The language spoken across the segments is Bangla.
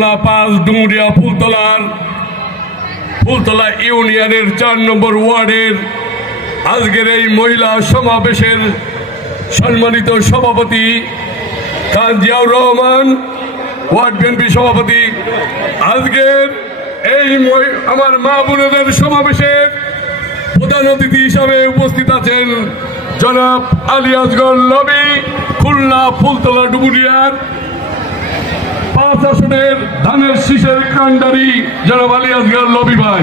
খুলনা 5 ডুমুরিয়া ফুলতলা ইউনিয়নের 4 নম্বর ওয়ার্ডের আজকের এই মহিলা সমাবেশের সম্মানিত সভাপতি জিয়াউর রহমান, ওয়ার্ড বিএনপি সভাপতি। আজকের এই আমার মা বোনেদের সমাবেশের প্রধান অতিথি হিসাবে উপস্থিত আছেন জনাব আলী আসগর লবি, খুলনা ফুলতলা ডুমুরিয়ার 5 আসনের ধানের শীষের কান্ডারি জনাব আলী আসগর লবি ভাই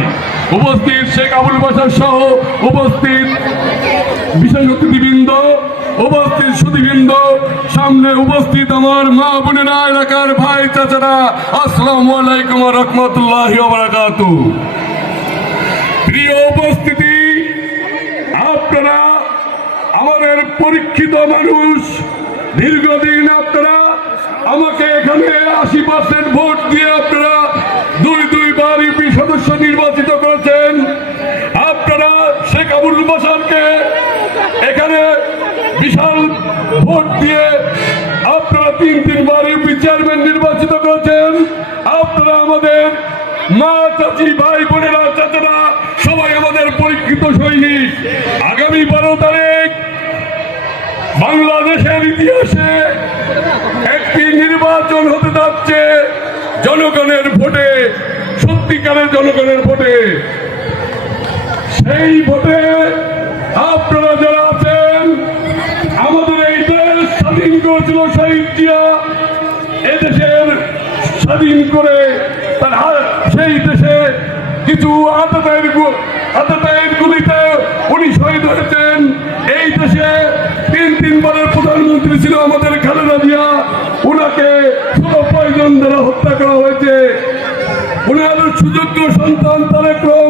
উপস্থিত, শেখ আবুল বাশার সহ উপস্থিত বিশেষ অতিথিবৃন্দ, উপস্থিত সুধীবৃন্দ, সামনে উপস্থিত আমার মা বোনেরা, এলাকার ভাই চাচারা, আসসালামু আলাইকুম ওয়া রাহমাতুল্লাহি ওয়া বারাকাতুহু। প্রিয় উপস্থিতি, আপনারা আমাদের পরীক্ষিত মানুষ, দীর্ঘদিন আপনারা আমাকে এখানে 80% ভোট দিয়ে আপনারা দুইবার ইউপি সদস্য নির্বাচিত করেছেন। আপনারা শেখ আবুল বাশারকে এখানে বিশাল ভোট দিয়ে আপনারা 3বার ইউপি চেয়ারম্যান নির্বাচিত করেছেন। আপনারা আমাদের মা, চাচি, ভাই বোনেরা, চাচারা সবাই আমাদের পরীক্ষিত সৈনিক। আগামী 12 তারিখ বাংলাদেশের ইতিহাসে একটি নির্বাচন হতে যাচ্ছে জনগণের ভোটে, সত্যিকারের জনগণের ভোটে। সেই ভোটে আপনারা যারা আছেন, আমাদের এই দেশ স্বাধীন করেছিল শহীদ জিয়া, এদেশের স্বাধীন করে সেই দেশে কিছু আততায়ীর গুলিতে উনি শহীদ হয়েছেন। এই দেশে 3বারের প্রধানমন্ত্রী ছিল আমাদের খালেদা জিয়া, উনাকে পয়জন দ্বারা হত্যা করা হয়েছে। উনার সুযোগ্য সন্তান তারেক রহমান